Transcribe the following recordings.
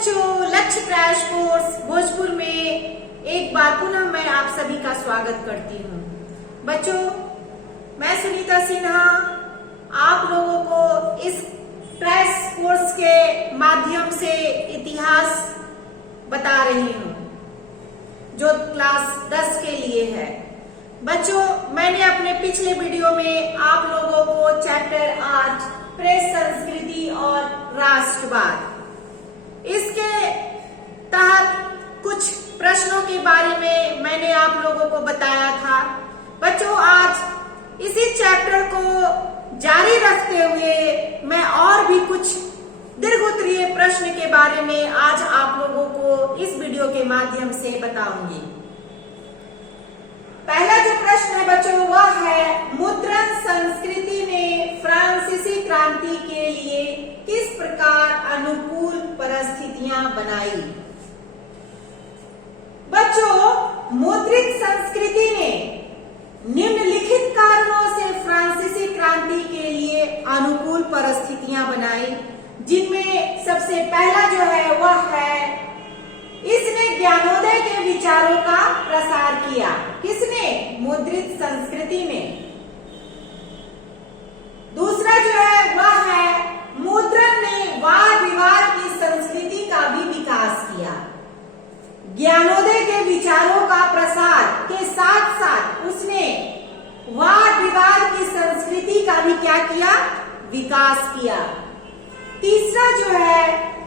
बच्चों, लक्ष्य crash course Bhojpur में एक बार पुनः मैं आप सभी का स्वागत करती हूँ। बच्चों, मैं सुनीता सिन्हा आप लोगों को इस क्रैश कोर्स के माध्यम से इतिहास बता रही हूँ जो क्लास 10 के लिए है। बच्चों, मैंने अपने पिछले वीडियो में आप लोगों को चैप्टर 8 प्रेस संस्कृति और राष्ट्रवाद इसके तहत कुछ प्रश्नों के बारे में मैंने आप लोगों को बताया था। बच्चों, आज इसी चैप्टर को जारी रखते हुए मैं और भी कुछ दीर्घोत्तरीय प्रश्न के बारे में आज आप लोगों को इस वीडियो के माध्यम से बताऊंगी। पहला जो प्रश्न है बच्चों वह है, मुद्रण संस्कृति ने फ्रांसीसी क्रांति के लिए किस प्रकार अनुकूल परिस्थितियां बनाई। बच्चों, मुद्रित संस्कृति ने निम्नलिखित कारणों से फ्रांसीसी क्रांति के लिए अनुकूल परिस्थितियां बनाई, जिनमें सबसे पहला जो है वह है इसने ज्ञानोदय के विचारों का प्रसार किया। किसने? मुद्रित संस्कृति ने। दूसरा जो है वह है मुद्रण ने वाद विवाद की संस्कृति का भी विकास किया। ज्ञानोदय के विचारों का प्रसार के साथ साथ उसने वाद विवाद की संस्कृति का भी क्या किया? विकास किया। तीसरा जो है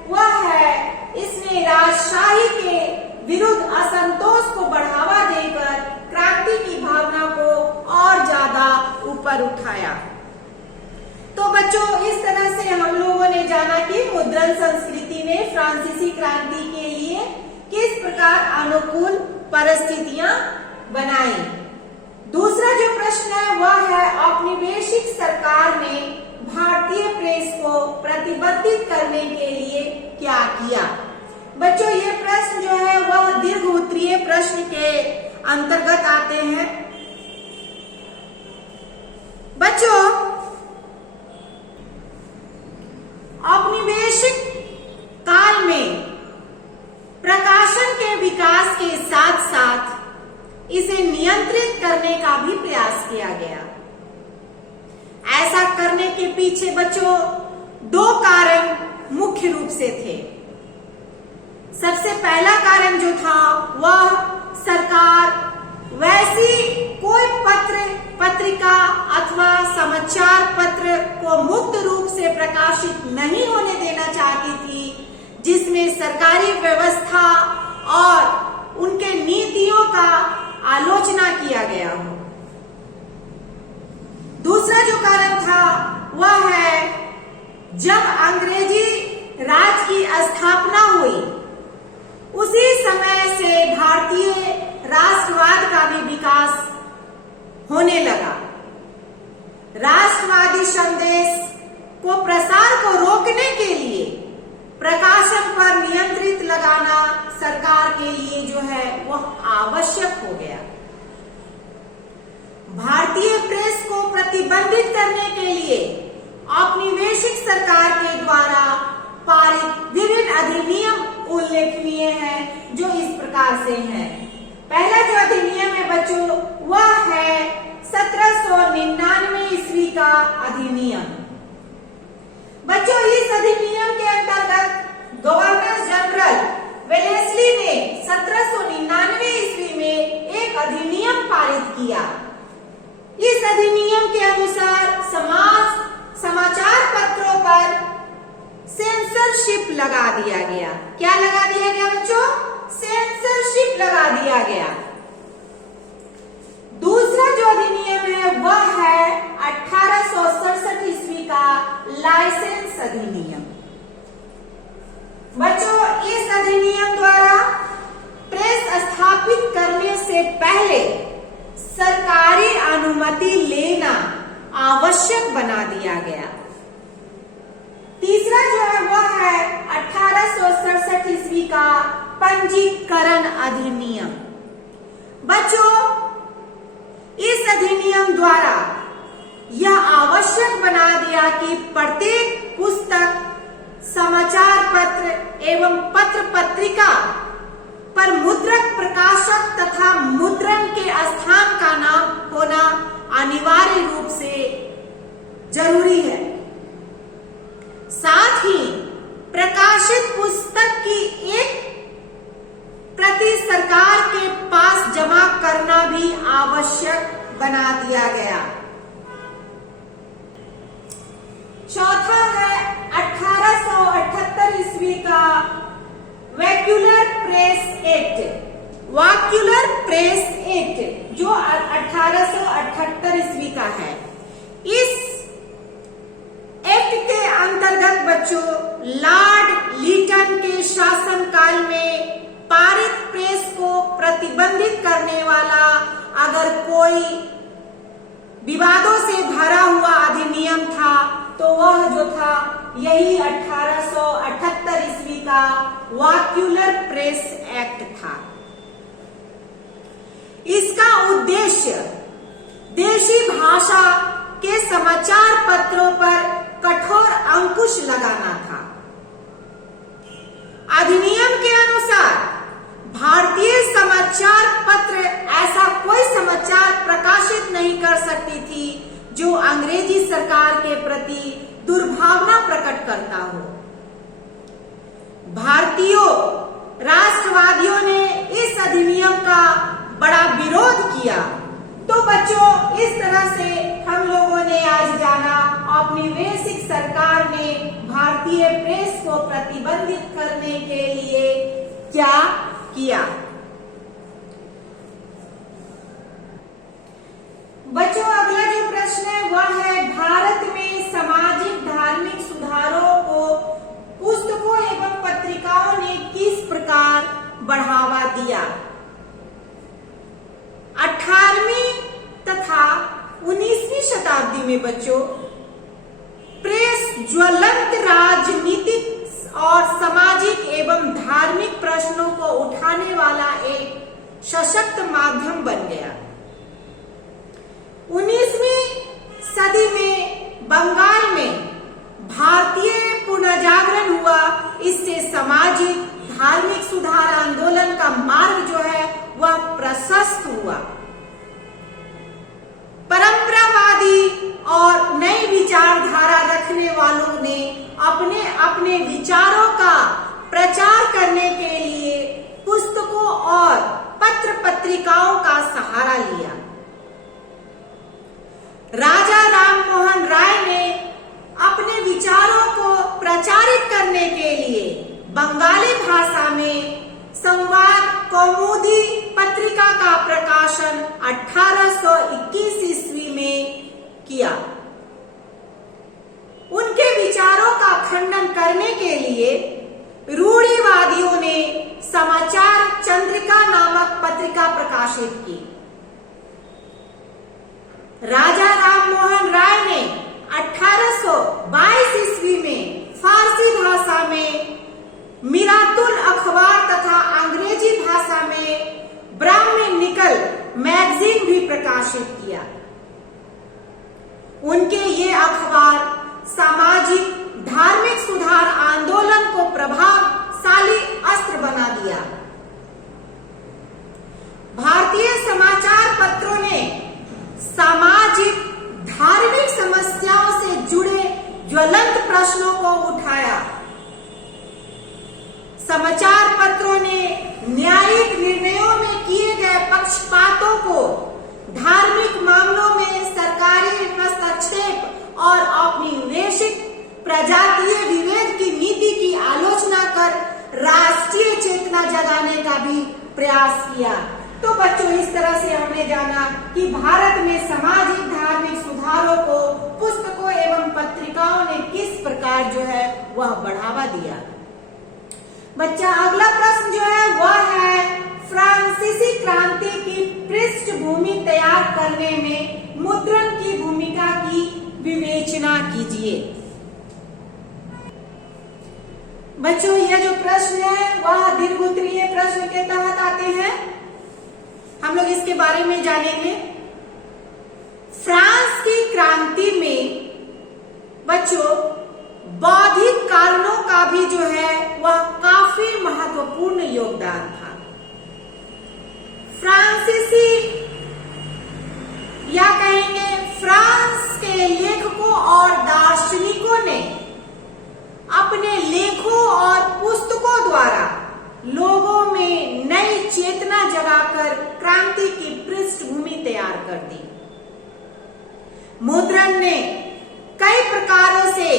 वह है इसने राजशाही के विरुद्ध असंतोष को बढ़ावा देकर क्रांति की भावना को और ज्यादा ऊपर उठाया। तो बच्चों, इस तरह से हम लोगों ने जाना कि मुद्रण संस्कृति ने फ्रांसीसी क्रांति के लिए किस प्रकार अनुकूल परिस्थितियां बनाई। दूसरा जो प्रश्न है वह है, औपनिवेशिक सरकार ने भारतीय प्रेस को प्रतिबंधित करने के लिए क्या किया। बच्चों, ये प्रश्न जो है वह दीर्घोत्तरीय प्रश्न के अंतर्गत आते हैं। बच्चों, औपनिवेशिक काल में प्रकाशन के विकास के साथ साथ इसे नियंत्रित करने का भी प्रयास किया गया। ऐसा करने के पीछे बच्चों दो कारण मुख्य रूप से थे। सबसे पहला कारण जो था वह सरकार वैसी कोई पत्रिका अथवा समाचार पत्र को मुक्त रूप से प्रकाशित नहीं होने देना चाहती थी जिसमें सरकारी व्यवस्था और उनके नीतियों का आलोचना किया गया हो। दूसरा जो कारण था वह है, जब अंग्रेजी राज की स्थापना हुई उसी समय से भारतीय राष्ट्रवाद का भी विकास होने लगा। राष्ट्रवादी संदेश को प्रसार को रोकने के लिए प्रकाशन पर नियंत्रित लगाना सरकार के लिए जो है वह आवश्यक हो गया। भारतीय प्रेस को प्रतिबंधित करने के लिए औपनिवेशिक सरकार के द्वारा पारित विभिन्न अधिनियम उल्लेखनीय हैं जो इस प्रकार से हैं। पहला जो अधिनियम है बच्चों वह है 1799 ईस्वी का अधिनियम। बच्चों, इस अधिनियम के अंतर्गत गवर्नर जनरल वेलेस्ली ने 1799 ईस्वी में एक अधिनियम पारित किया। इस अधिनियम के अनुसार समाचार पत्रों पर सेंसरशिप लगा दिया गया। क्या लगा दिया गया बच्चों? सेंसरशिप लगा दिया गया। दूसरा जो अधिनियम है वह है 1867 ईस्वी का लाइसेंस अधिनियम। बच्चों, इस अधिनियम द्वारा प्रेस स्थापित करने से पहले सरकारी अनुमति लेना आवश्यक बना दिया गया। तीसरा जो है वह है 1867 ईस्वी का पंजीकरण अधिनियम। बच्चों, इस अधिनियम द्वारा यह आवश्यक बना दिया कि प्रत्येक पुस्तक, समाचार पत्र एवं पत्र पत्रिका पर मुद्रक, प्रकाशक तथा मुद्रण के स्थान का नाम होना अनिवार्य रूप से जरूरी है। साथ ही प्रकाशित पुस्तक की एक प्रति सरकार के पास जमा करना भी आवश्यक बना दिया गया। चौथा है 1878 ईस्वी का vacuolar press act. Vacuolar press act जो 1878 ईस्वी का है। इस एक्ट के अंतर्गत बच्चों लॉर्ड लीटन के शासनकाल में पारित प्रेस को प्रतिबंधित करने वाला अगर कोई विवादों से भरा हुआ अधिनियम था तो वह जो था यही 1878 ईस्वी का वैक्यूलर प्रेस एक्ट था। इसका उद्देश्य देशी भाषा के समाचार पत्रों पर कठोर अंकुश लगाना था। अधिनियम के अनुसार भारतीय समाचार पत्र ऐसा कोई समाचार प्रकाशित नहीं कर सकती थी जो अंग्रेजी सरकार के प्रति दुर्भावना प्रकट करता हो। भारतीयों राष्ट्रवादियों ने इस अधिनियम का बड़ा विरोध किया। तो बच्चों इस तरह से हम लोगों ने आज जाना औपनिवेशिक सरकार ने भारतीय प्रेस को प्रतिबंधित करने के लिए क्या किया। बच्चों अगला जो प्रश्न है वह है भारत में सामाजिक धार्मिक सुधारों को पुस्तकों एवं पत्रिकाओं ने किस प्रकार बढ़ावा दिया। 18वीं तथा 19वीं शताब्दी में बच्चों प्रेस ज्वलंत राजनीतिक और सामाजिक एवं धार्मिक प्रश्नों को उठाने वाला एक सशक्त माध्यम बन गया। 19वीं सदी में बंगाल में भारतीय पुनर्जागरण हुआ। इससे सामाजिक धार्मिक सुधार आंदोलन का मार्ग जो है वह प्रशस्त हुआ। परंपरावादी और नई विचारधारा रखने वालों ने अपने अपने विचारों का प्रचार करने के लिए पुस्तकों और पत्र पत्रिकाओं का सहारा लिया। राजा राममोहन राय ने अपने विचारों को प्रचारित करने के लिए बंगाली भाषा में संवाद कौमुदी पत्रिका का प्रकाशन 1821 ईस्वी में किया। उनके विचारों का खंडन करने के लिए रूढ़िवादियों ने समाचार चंद्रिका नामक पत्रिका प्रकाशित की। राजा राममोहन राय ने 1822 ईस्वी में फारसी भाषा में मिरातुल अखबार तथा अंग्रेजी भाषा में ब्राह्मणिकल मैगजीन भी प्रकाशित किया। उनके ये अखबार सामाजिक धार्मिक सुधार आंदोलन को प्रभावशाली अस्त्र बना दिया। भारतीय समाचार पत्रों ने सामाजिक धार्मिक समस्याओं से जुड़े ज्वलंत प्रश्नों को उठाया। समाचार पत्रों ने न्यायिक निर्णयों में किए गए पक्षपातों को, धार्मिक मामलों में सरकारी हस्तक्षेप और औपनिवेशिक प्रजातीय विभेद की नीति की आलोचना कर राष्ट्रीय चेतना जगाने का भी प्रयास किया। तो बच्चों इस तरह से हमने जाना कि भारत में सामाजिक धार्मिक सुधारों को पुस्तकों एवं पत्रिकाओं ने किस प्रकार जो है वह बढ़ावा दिया। बच्चा अगला प्रश्न जो है वह है फ्रांसीसी क्रांति की पृष्ठभूमि तैयार करने में मुद्रण की भूमिका की विवेचना कीजिए। बच्चों यह जो प्रश्न है वह दीर्घोत्तरीय प्रश्न के तहत आते हैं। हम लोग इसके बारे में जानेंगे। फ्रांस की क्रांति में बच्चों बौद्धिक कारणों का भी जो है वह काफी कर दी। मुद्रण ने कई प्रकारों से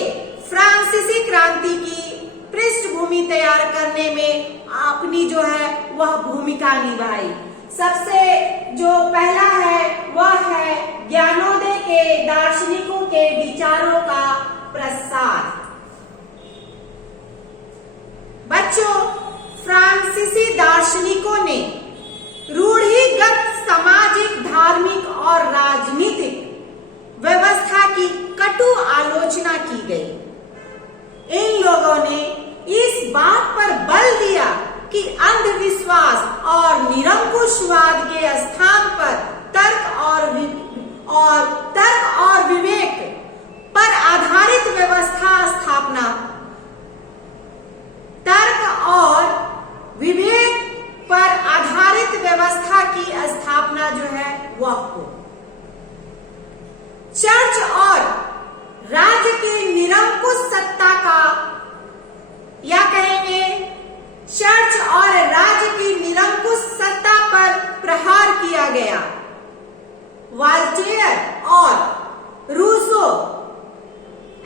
फ्रांसीसी क्रांति की पृष्ठभूमि तैयार करने में अपनी जो है वह भूमिका निभाई। सबसे जो पहला है वह है ज्ञानोदय के दार्शनिकों के विचारों का प्रसार। बच्चों, फ्रांसीसी दार्शनिकों ने रूढ़िगत सामाजिक, धार्मिक और राजनीतिक व्यवस्था की कटु आलोचना की गई। इन लोगों ने इस बात पर बल दिया कि अंधविश्वास और निरंकुशवाद के स्थान पर तर्क और विवेक पर आधारित व्यवस्था स्थापना, तर्क और विवेक पर आधारित व्यवस्था की स्थापना जो है वह हो। चर्च और राज्य की निरंकुश सत्ता का, या कहेंगे चर्च और राज्य की निरंकुश सत्ता पर प्रहार किया गया। वाल्टेयर और रूसो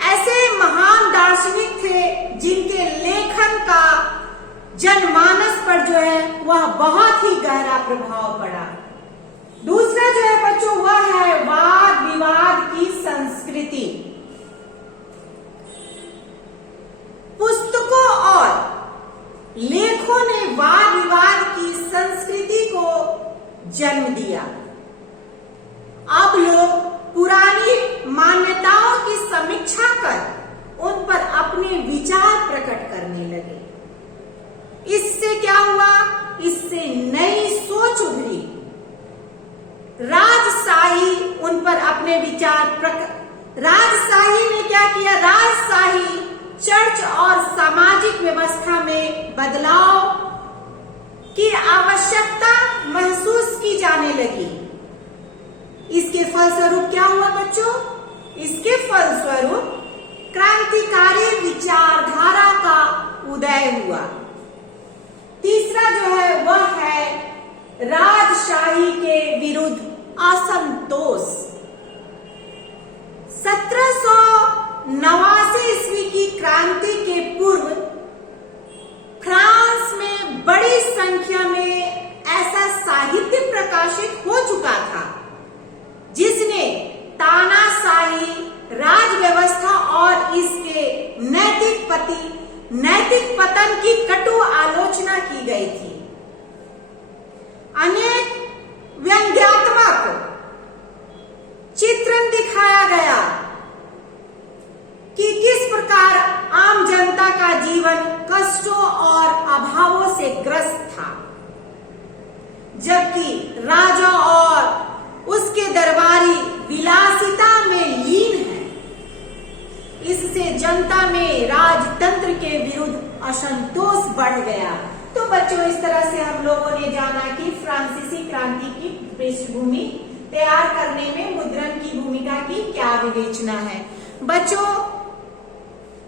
ऐसे महान दार्शनिक थे जिनके लेखन का जनमानस पर जो है वह बहुत ही गहरा प्रभाव पड़ा। दूसरा जो है बच्चों वह है वाद विवाद की संस्कृति। पुस्तकों और लेखों ने वाद विवाद की संस्कृति को जन्म दिया। अब लोग पुरानी मान्यताओं की समीक्षा कर उन पर अपने विचार प्रकट करने लगे। इससे क्या हुआ? इससे नई सोच उभरी। राजशाही उन पर अपने विचार राजशाही ने क्या किया? राजशाही चर्च और सामाजिक व्यवस्था में बदलाव की आवश्यकता महसूस की जाने लगी। इसके फलस्वरूप क्या हुआ बच्चों? इसके फलस्वरूप क्रांतिकारी विचारधारा का उदय हुआ। तीसरा जो है वह है राजशाही के विरुद्ध असंतोष। 1789 ईस्वी की क्रांति के पूर्व फ्रांस में बड़ी संख्या में ऐसा साहित्य प्रकाशित हो चुका था जिसने तानाशाही राज व्यवस्था और इसके नैतिक पतन की कटु आलोचना की गई थी। अनेक व्यंग्यात्मक चित्रण दिखाया गया कि किस प्रकार आम जनता का जीवन कष्टों और अभावों से ग्रस्त था, जबकि राजा और उसके दरबारी विलासिता में लीन है। इससे जनता में राजतंत्र के विरुद्ध असंतोष बढ़ गया। तो बच्चों, इस तरह से हम लोगों ने जाना कि फ्रांसीसी क्रांति की पृष्ठभूमि तैयार करने में मुद्रण की भूमिका की क्या विवेचना है। बच्चों,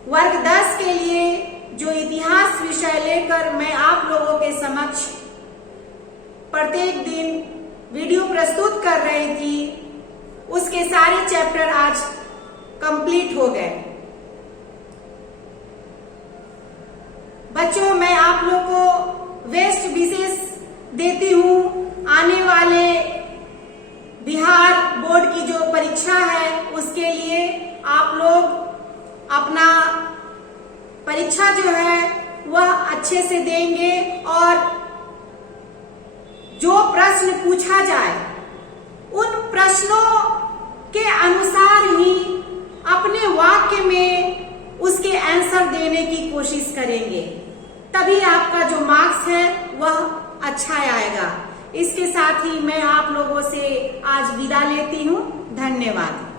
वर्ग 10 के लिए जो इतिहास विषय लेकर मैं आप लोगों के समक्ष प्रत्येक दिन वीडियो प्रस्तुत कर रही थी, उसके सारे चैप्टर आज कंप्लीट हो गए। बच्चों, मैं आप लोगों को वेस्ट विशेष देती हूँ। आने वाले बिहार बोर्ड की जो परीक्षा है उसके लिए आप लोग अपना परीक्षा जो है वह अच्छे से देंगे और जो प्रश्न पूछा जाए उन प्रश्नों के अनुसार ही अपने वाक्य में उसके आंसर देने की कोशिश करेंगे, तभी आपका जो मार्क्स है वह अच्छा आएगा। इसके साथ ही मैं आप लोगों से आज विदा लेती हूँ। धन्यवाद।